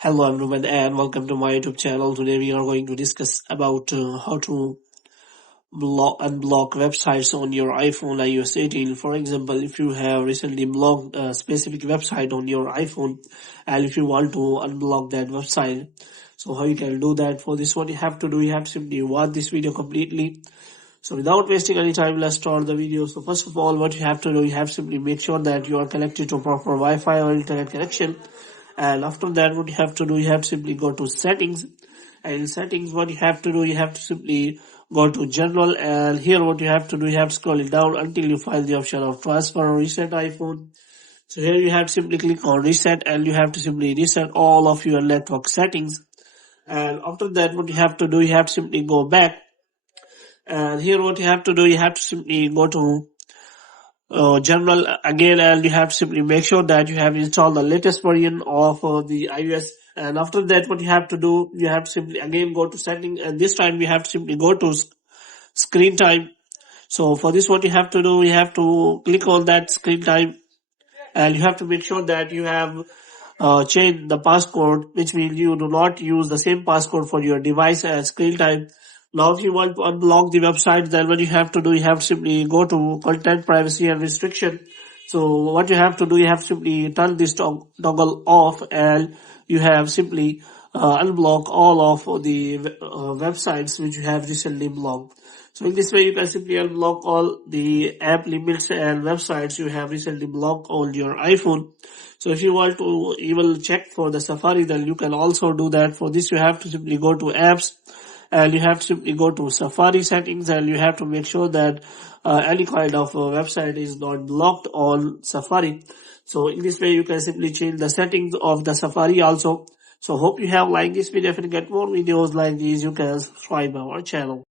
Hello everyone and welcome to my YouTube channel. Today we are going to discuss about how to unblock websites on your iPhone iOS 18. For example, if you have recently blocked a specific website on your iPhone and if you want to unblock that website, so how you can do that. For this, what you have to do, you have to simply watch this video completely. So without wasting any time, let's start the video. So first of all, what you have to do, you have to simply make sure that you are connected to proper Wi-Fi or internet connection. And after that, what you have to do, you have to simply go to settings. And in settings, what you have to do, you have to simply go to general. And here what you have to do, you have to scroll it down until you find the option of transfer or reset iPhone. So here you have to simply click on reset and you have to simply reset all of your network settings. And after that, what you have to do, you have to simply go back. And here what you have to do, you have to simply go to general again, and you have to simply make sure that you have installed the latest version of the iOS. And after that, what you have to do, you have to simply again go to setting, and this time you have to simply go to screen time. So for this, what you have to do, you have to click on that screen time, and you have to make sure that you have changed the passcode, which means you do not use the same passcode for your device as screen time. Now, if you want to unblock the website, then what you have to do, you have to simply go to content privacy and restriction. So what you have to do, you have to simply turn this toggle off, and you have simply unblock all of the websites which you have recently blocked. So in this way, you can simply unblock all the app limits and websites you have recently blocked on your iPhone. So if you want to even check for the Safari, then you can also do that. For this, you have to simply go to apps, and you have to simply go to Safari settings, and you have to make sure that any kind of website is not blocked on Safari. So in this way, you can simply change the settings of the Safari also. So hope you have liked this video. If you get more videos like these, you can subscribe our channel.